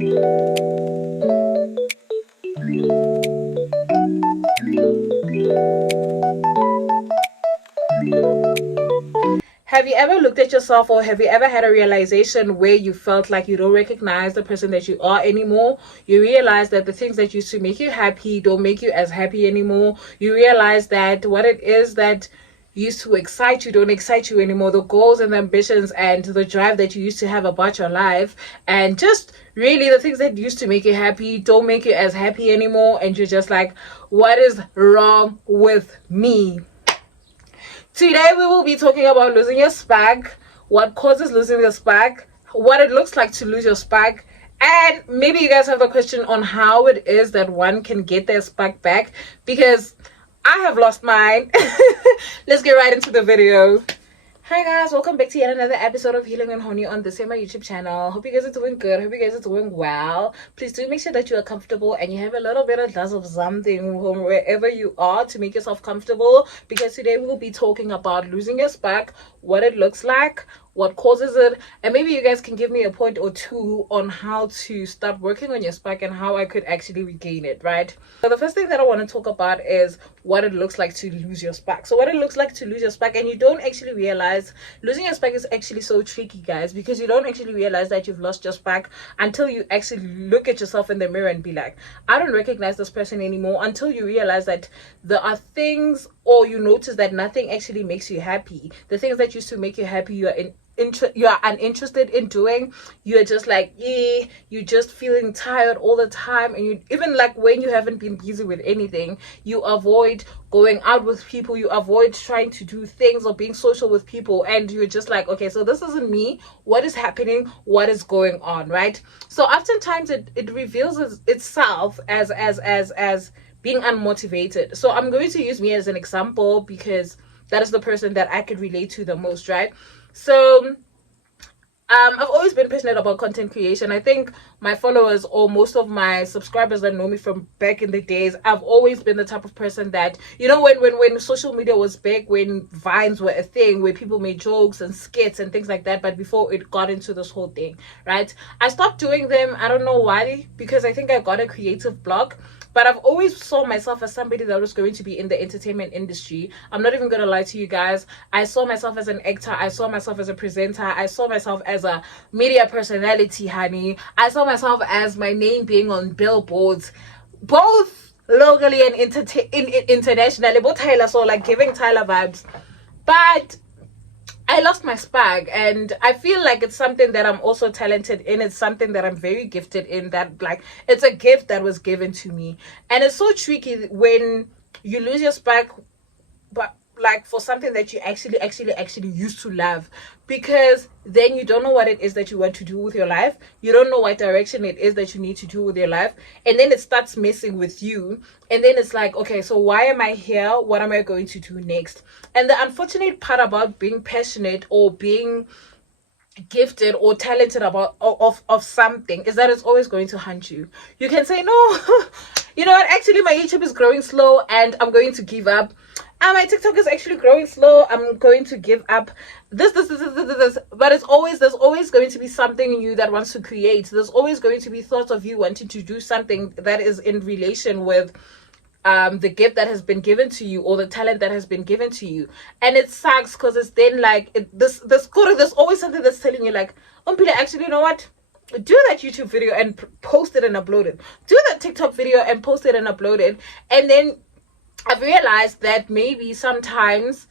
Have you ever looked at yourself, or have you ever had a realization where you felt like you don't recognize the person that you are anymore? You realize that the things that used to make you happy don't make you as happy anymore. You realize that what it is that used to excite you don't excite you anymore. The goals and the ambitions and the drive that you used to have about your life, and just really the things that used to make you happy don't make you as happy anymore. And you're just like, what is wrong with me? Today we will be talking about losing your spark, what causes losing your spark, what it looks like to lose your spark, and maybe you guys have a question on how it is that one can get their spark back, because I have lost mine. Let's get right into the video. Hi guys, welcome back to yet another episode of Healing and Horny on the same YouTube channel. Hope you guys are doing good. Hope you guys are doing well. Please do make sure that you are comfortable and you have a little bit of glass of something from wherever you are to make yourself comfortable, because today we will be talking about losing your spark, what it looks like, what causes it, and maybe you guys can give me a point or two on how to start working on your spark and how I could actually regain it, right? So the first thing that I want to talk about is what it looks like to lose your spark. So what it looks like to lose your spark, and you don't actually realize losing your spark is actually so tricky, guys, because you don't actually realize that you've lost your spark until you actually look at yourself in the mirror and be like, I don't recognize this person anymore, until you realize that there are things, or you notice that nothing actually makes you happy. The things that used to make you happy, you are uninterested in doing. You're just like, you're just feeling tired all the time, and you even, like, when you haven't been busy with anything, you avoid going out with people, you avoid trying to do things or being social with people, and you're just like, okay, so this isn't me. What is happening? What is going on, right? So oftentimes it reveals itself as being unmotivated. So I'm going to use me as an example, because that is the person that I could relate to the most, right? So I've always been passionate about content creation. I think my followers, or most of my subscribers that know me from back in the days, I've always been the type of person that, you know, when social media was big, when vines were a thing, where people made jokes and skits and things like that, but before it got into this whole thing, right? I stopped doing them. I don't know why, because I think I got a creative block. But I've always saw myself as somebody that was going to be in the entertainment industry. I'm not even going to lie to you guys. I saw myself as an actor. I saw myself as a presenter. I saw myself as a media personality, honey. I saw myself as my name being on billboards, both locally and internationally. Both Tyler, so like giving Tyler vibes. But I lost my spark, and I feel like it's something that I'm also talented in. It's something that I'm very gifted in, that, like, it's a gift that was given to me. And it's so tricky when you lose your spark, but like for something that you actually used to love, because then you don't know what it is that you want to do with your life. You don't know what direction it is that you need to do with your life, and then it starts messing with you. And then it's like, okay, so why am I here? What am I going to do next? And the unfortunate part about being passionate or being gifted or talented about of something is that it's always going to hunt you. You can say, no, you know what, actually my YouTube is growing slow and I'm going to give up. And my TikTok is actually growing slow, I'm going to give up. This. But it's always, there's always going to be something in you that wants to create. There's always going to be thoughts of you wanting to do something that is in relation with the gift that has been given to you, or the talent that has been given to you. And it sucks, because it's then like there's always something that's telling you like, Peter, actually, you know what, do that YouTube video and post it and upload it, do that TikTok video and post it and upload it. And then I've realized that maybe sometimes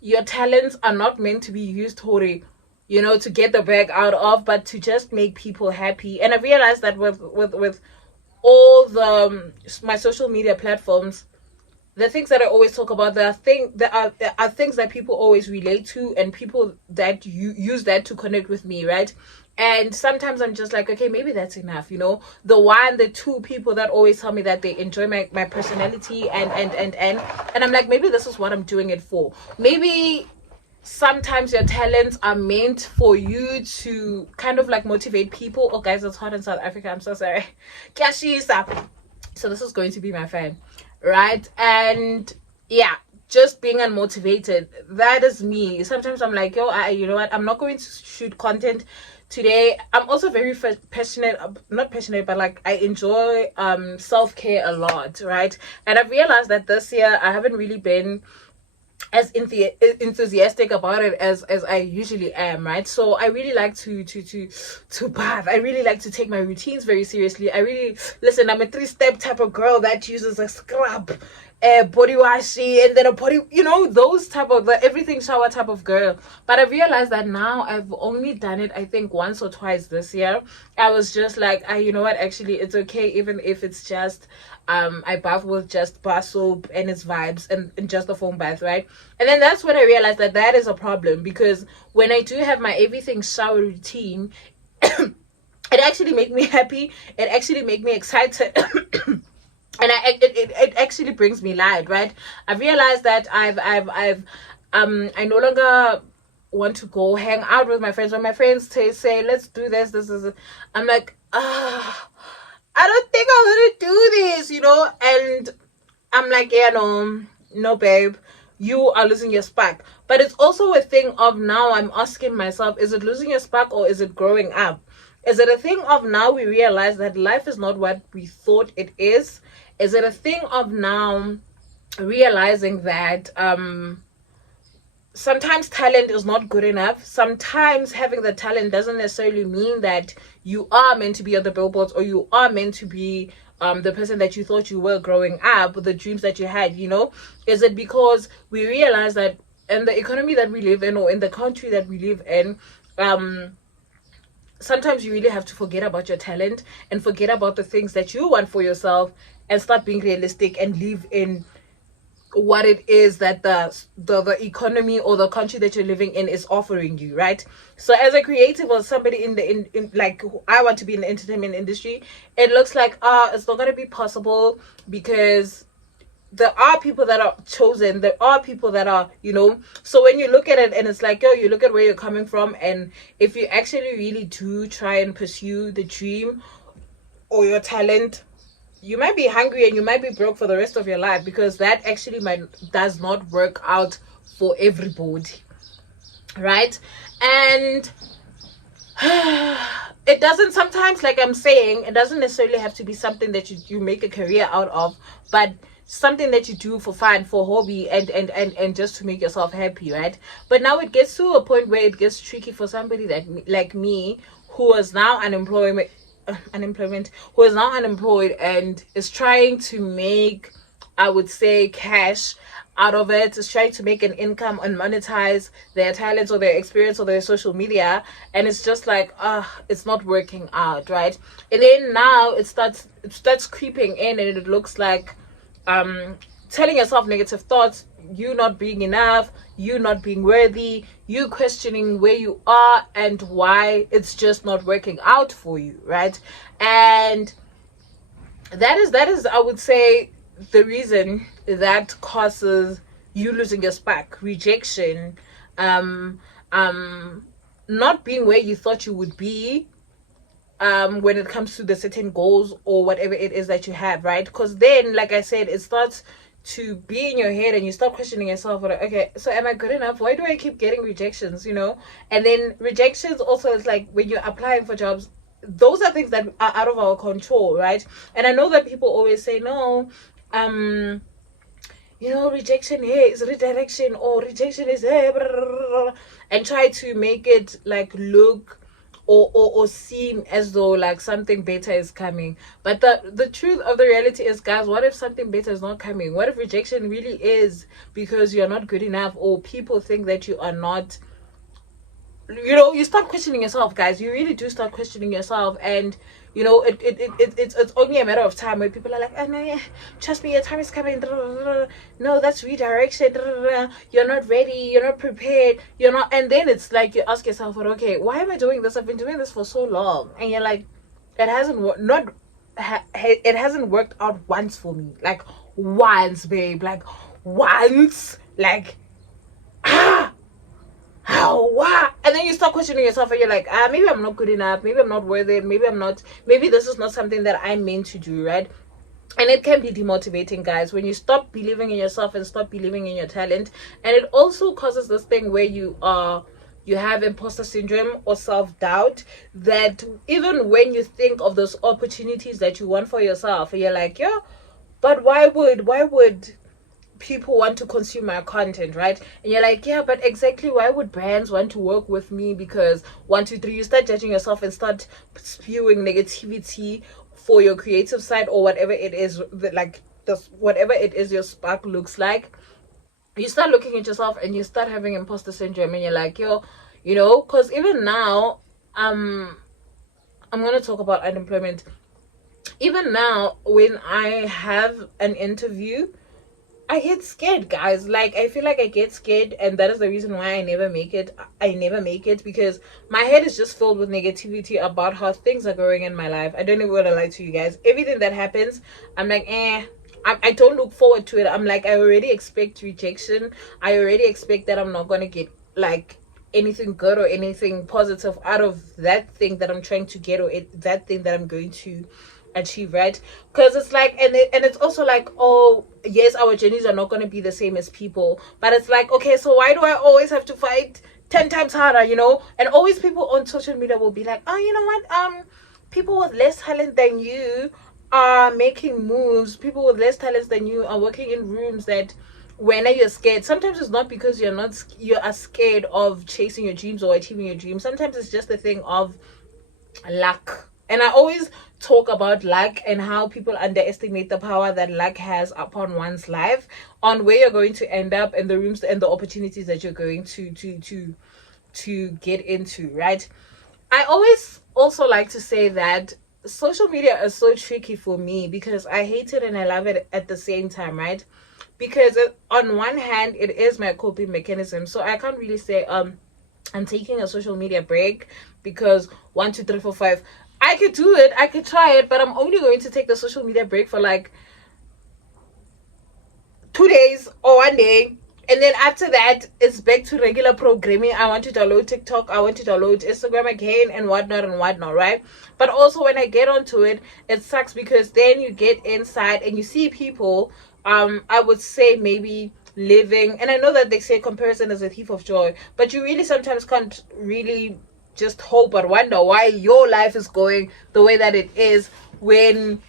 your talents are not meant to be used, Hori, you know, to get the bag out of, but to just make people happy. And I realized that with all the my social media platforms, the things that I always talk about, there are things that people always relate to, and people that use that to connect with me, right? And sometimes I'm just like, okay, maybe that's enough, you know. The two people that always tell me that they enjoy my personality and I'm like, maybe this is what I'm doing it for. Maybe sometimes your talents are meant for you to kind of like motivate people. Oh guys, it's hot in South Africa, I'm so sorry. So this is going to be my fan, right? And yeah, just being unmotivated, that is me. Sometimes I'm like, yo, you know what, I'm not going to shoot content today I'm also very passionate, not passionate, but like I enjoy self-care a lot, right? And I've realized that this year I haven't really been as enthusiastic about it as I usually am, right? So I really like to bath. I really like to take my routines very seriously. I really listen. I'm a 3-step type of girl that uses a scrub, a body washy, and then a body, those type of the everything shower type of girl. But I realized that now I've only done it, I think, once or twice this year. I was just like, you know what? Actually, it's okay, even if it's just I bath with just bar soap and its vibes and just a foam bath, right? And then that's when I realized that that is a problem, because when I do have my everything shower routine, it actually make me happy. It actually make me excited. And it actually brings me light, right? I've realized that I no longer want to go hang out with my friends. When my friends say let's do this is, I'm like, I don't think I want to do this, and I'm like, yeah, no, babe, you are losing your spark. But it's also a thing of now I'm asking myself, is it losing your spark or is it growing up? Is it a thing of now we realize that life is not what we thought it is? Is it a thing of now realizing that sometimes talent is not good enough? Sometimes having the talent doesn't necessarily mean that you are meant to be on the billboards, or you are meant to be the person that you thought you were growing up, the dreams that you had, Is it because we realize that in the economy that we live in, or in the country that we live in, sometimes you really have to forget about your talent and forget about the things that you want for yourself, and start being realistic and live in what it is that the economy or the country that you're living in is offering you, right? So as a creative, or somebody in like, I want to be in the entertainment industry, it looks like it's not going to be possible, because there are people that are chosen, there are people that are, so when you look at it, and it's like, you look at where you're coming from, and if you actually really do try and pursue the dream or your talent, you might be hungry and you might be broke for the rest of your life, because that actually does not work out for everybody, right? And it doesn't, sometimes, like I'm saying, it doesn't necessarily have to be something that you make a career out of, but something that you do for fun, for hobby, and just to make yourself happy, right? But now it gets to a point where it gets tricky for somebody that like me, who is now unemployment who is now unemployed and is trying to make, I would say, cash out of it, is trying to make an income and monetize their talents or their experience or their social media, and it's just like, it's not working out, right? And then now it starts creeping in, and it looks like telling yourself negative thoughts, you not being enough, you not being worthy, you questioning where you are and why it's just not working out for you, right? And that is I would say the reason that causes you losing your spark, rejection, not being where you thought you would be, when it comes to the certain goals or whatever it is that you have, right? Because then, like I said, it starts to be in your head, and you start questioning yourself, like, okay, so am I good enough? Why do I keep getting rejections? And then rejections also is like when you're applying for jobs, those are things that are out of our control, right? And I know that people always say, no, rejection here is redirection, or rejection is here, and try to make it like look or seem as though like something better is coming. But the truth of the reality is, guys, what if something better is not coming? What if rejection really is because you're not good enough, or people think that you are not, you start questioning yourself, guys. You really do start questioning yourself. And it's only a matter of time where people are like, oh no, yeah, trust me, your time is coming. No, that's redirection. You're not ready, you're not prepared, you're not. And then it's like you ask yourself, well, okay, why am I doing this? I've been doing this for so long, and you're like, it hasn't worked out once for me. Like once, babe, like once, like how, what? And then you start questioning yourself, and you're like, maybe I'm not good enough, maybe I'm not worth it, maybe this is not something that I'm meant to do, right? And it can be demotivating, guys, when you stop believing in yourself and stop believing in your talent. And it also causes this thing where you you have imposter syndrome or self-doubt, that even when you think of those opportunities that you want for yourself, you're like, yeah, but why would people want to consume my content, right? And you're like, yeah, but exactly, why would brands want to work with me? Because 1, 2, 3, you start judging yourself and start spewing negativity for your creative side, or whatever it is that, like, this, whatever it is your spark looks like. You start looking at yourself and you start having imposter syndrome, and you're like, yo, because even now, um I'm gonna talk about unemployment. Even now, when I have an interview, I get scared, guys. Like, I feel like I get scared, and that is the reason why I never make it. I never make it because my head is just filled with negativity about how things are going in my life. I don't even want to lie to you guys. Everything that happens, I'm like, eh. I don't look forward to it. I'm like, I already expect rejection. I already expect that I'm not going to get, like, anything good or anything positive out of that thing that I'm trying to get, or that thing that I'm going to achieve, right? Because it's like, and it's also like, oh yes, our journeys are not going to be the same as people, but it's like, okay, so why do I always have to fight 10 times harder, and always people on social media will be like, oh, you know what, people with less talent than you are making moves, people with less talents than you are working in rooms that, when you're scared, sometimes it's not because you are scared of chasing your dreams or achieving your dreams. Sometimes it's just a thing of luck. And I always talk about luck and how people underestimate the power that luck has upon one's life, on where you're going to end up, and the rooms and the opportunities that you're going to get into, right? I always also like to say that social media is so tricky for me because I hate it and I love it at the same time, right? Because on one hand, it is my coping mechanism, so I can't really say I'm taking a social media break because 1, 2, 3, 4, 5. I could do it, I could try it, but I'm only going to take the social media break for like 2 days or 1 day. And then after that, it's back to regular programming. I want to download TikTok, I want to download Instagram again, and whatnot, right? But also, when I get onto it, it sucks because then you get inside and you see people, I would say maybe living, and I know that they say comparison is a thief of joy, but you really sometimes can't really just hope or wonder why your life is going the way that it is, when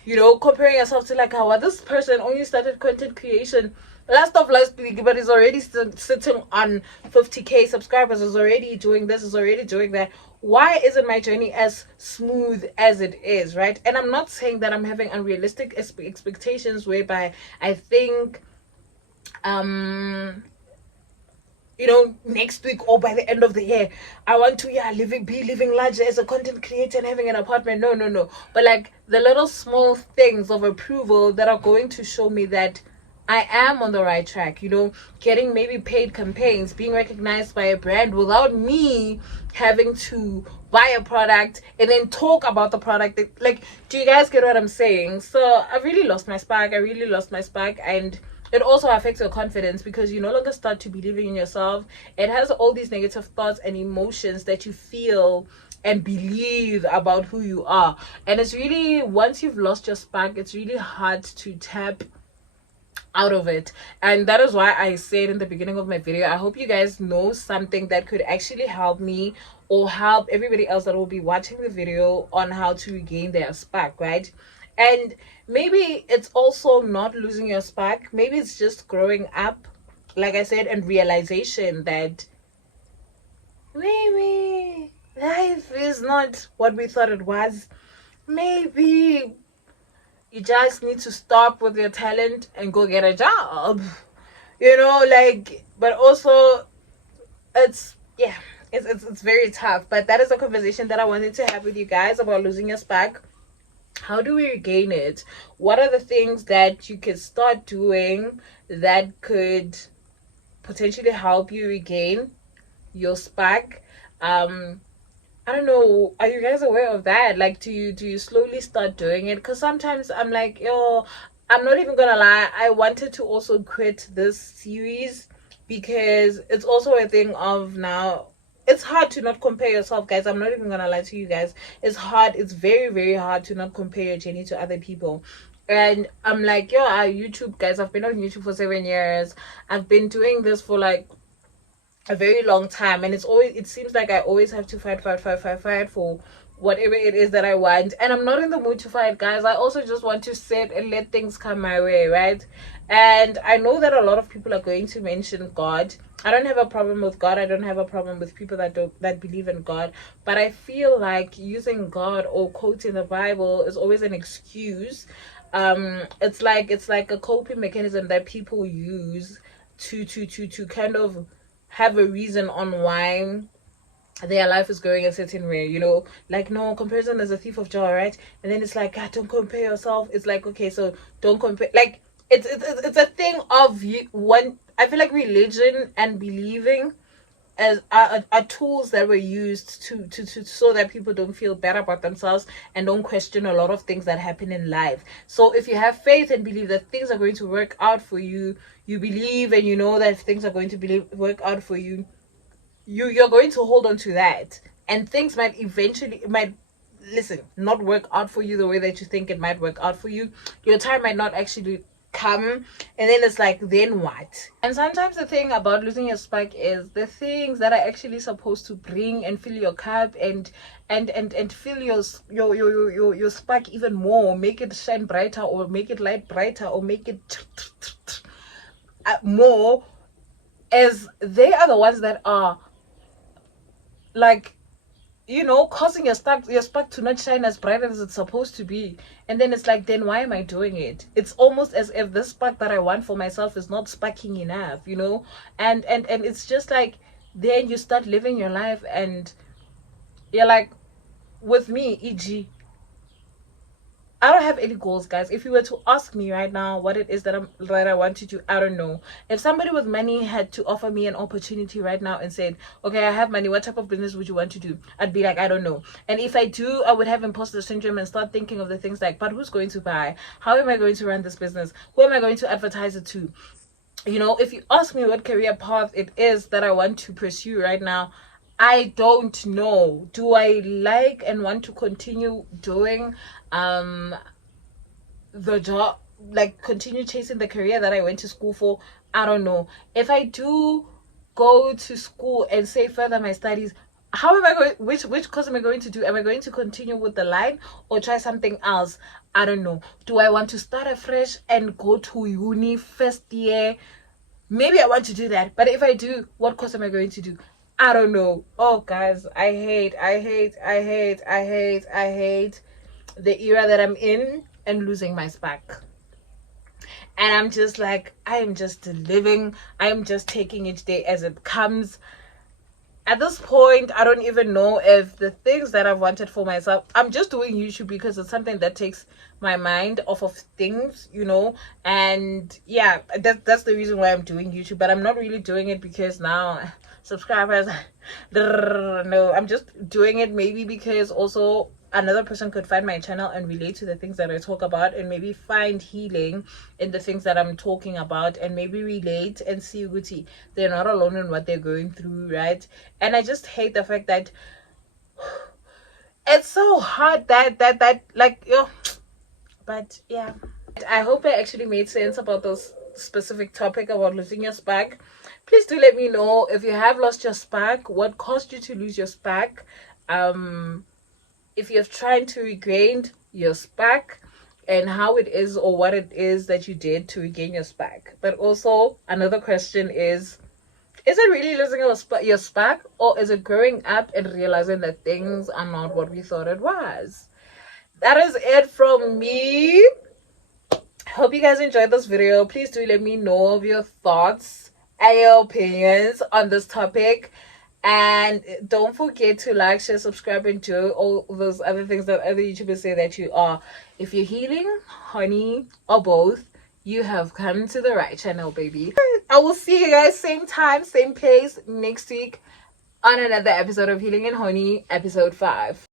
comparing yourself to, like, how this person only started content creation last week, but is already sitting on 50k subscribers, is already doing this, is already doing that. Why isn't my journey as smooth as it is, right? And I'm not saying that I'm having unrealistic expectations whereby I think next week or by the end of the year I want to be living large as a content creator and having an apartment. No, but like the little small things of approval that are going to show me that I am on the right track, getting maybe paid campaigns, being recognized by a brand without me having to buy a product and then talk about the product. Like, do you guys get what I'm saying? So I really lost my spark. And it also affects your confidence because you no longer start to believing in yourself. It has all these negative thoughts and emotions that you feel and believe about who you are. And it's really, once you've lost your spark, it's really hard to tap out of it. And that is why I said in the beginning of my video, I hope you guys know something that could actually help me or help everybody else that will be watching the video on how to regain their spark, right? And maybe it's also not losing your spark, maybe it's just growing up, like I said, and realization that maybe life is not what we thought it was. Maybe you just need to stop with your talent and go get a job, but also it's very tough. But that is a conversation that I wanted to have with you guys about losing your spark. How do we regain it? What are the things that you could start doing that could potentially help you regain your spark? I don't know, are you guys aware of that? Like, do you slowly start doing it? Because sometimes I'm like, yo, I'm not even gonna lie, I wanted to also quit this series because it's also a thing of, now it's hard to not compare yourself, guys. I'm not even gonna lie to you guys. It's very, very hard to not compare your journey to other people. And I'm like, yo, YouTube, guys, I've been on YouTube for 7 years. I've been doing this for like a very long time, and it seems like I always have to fight for whatever it is that I want, and I'm not in the mood to fight, guys. I also just want to sit and let things come my way, right? And I know that a lot of people are going to mention God. I don't have a problem with God. I don't have a problem with people that believe in God, but I feel like using God or quoting the Bible is always an excuse. It's like a coping mechanism that people use to kind of have a reason on why their life is going a certain way, like, no, comparison is a thief of joy, right? And then it's like, God, don't compare yourself. It's like, okay, so don't compare, like, it's a thing of you. One, I feel like religion and believing as are tools that were used to so that people don't feel bad about themselves and don't question a lot of things that happen in life. So if you have faith and believe that things are going to work out for you, you believe and you know that things are going to work out for you, you're going to hold on to that, and things might listen, not work out for you the way that you think it might work out for you. Your time might not actually come, and then it's like, then what? And sometimes the thing about losing your spark is the things that are actually supposed to bring and fill your cup and fill your spark even more, make it shine brighter, or make it light brighter, or make it more, as they are the ones that are, like, causing your spark to not shine as bright as it's supposed to be. And then it's like, then why am I doing it? It's almost as if the spark that I want for myself is not sparking enough, and it's just like, then you start living your life and you're like, with me, e.g., I don't have any goals, guys. If you were to ask me right now what it is that I want to do, I don't know. If somebody with money had to offer me an opportunity right now and said, okay, I have money, what type of business would you want to do? I'd be like, I don't know. And if I do, I would have imposter syndrome and start thinking of the things like, but who's going to buy? How am I going to run this business? Who am I going to advertise it to? If you ask me what career path it is that I want to pursue right now, I don't know. Do I like and want to continue doing the job, like continue chasing the career that I went to school for? I don't know. If I do go to school and say further my studies, how am I going, which course am I going to do? Am I going to continue with the line or try something else? I don't know. Do I want to start afresh and go to uni first year? Maybe I want to do that, but if I do, what course am I going to do? I don't know. Oh, guys, I hate the era that I'm in and losing my spark. And I'm just like, I am just living. I am just taking each day as it comes. At this point, I don't even know if the things that I've wanted for myself, I'm just doing YouTube because it's something that takes my mind off of things, and yeah, that's the reason why I'm doing YouTube. But I'm not really doing it because now subscribers no, I'm just doing it maybe because also another person could find my channel and relate to the things that I talk about, and maybe find healing in the things that I'm talking about, and maybe relate and see Guti, they're not alone in what they're going through, right? And I just hate the fact that it's so hard that like, but yeah, I hope I actually made sense about those specific topic about losing your spark. Please do let me know if you have lost your spark, what caused you to lose your spark, if you've tried to regain your spark, and how it is or what it is that you did to regain your spark. But also another question is it really losing your spark, or is it growing up and realizing that things are not what we thought it was? That is it from me. Hope you guys enjoyed this video. Please do let me know of your thoughts and your opinions on this topic, and don't forget to like, share, subscribe, and do all those other things that other YouTubers say that you are. If you're healing, honey, or both, you have come to the right channel, baby. I will see you guys same time, same place next week on another episode of Healing and Honey, episode 5.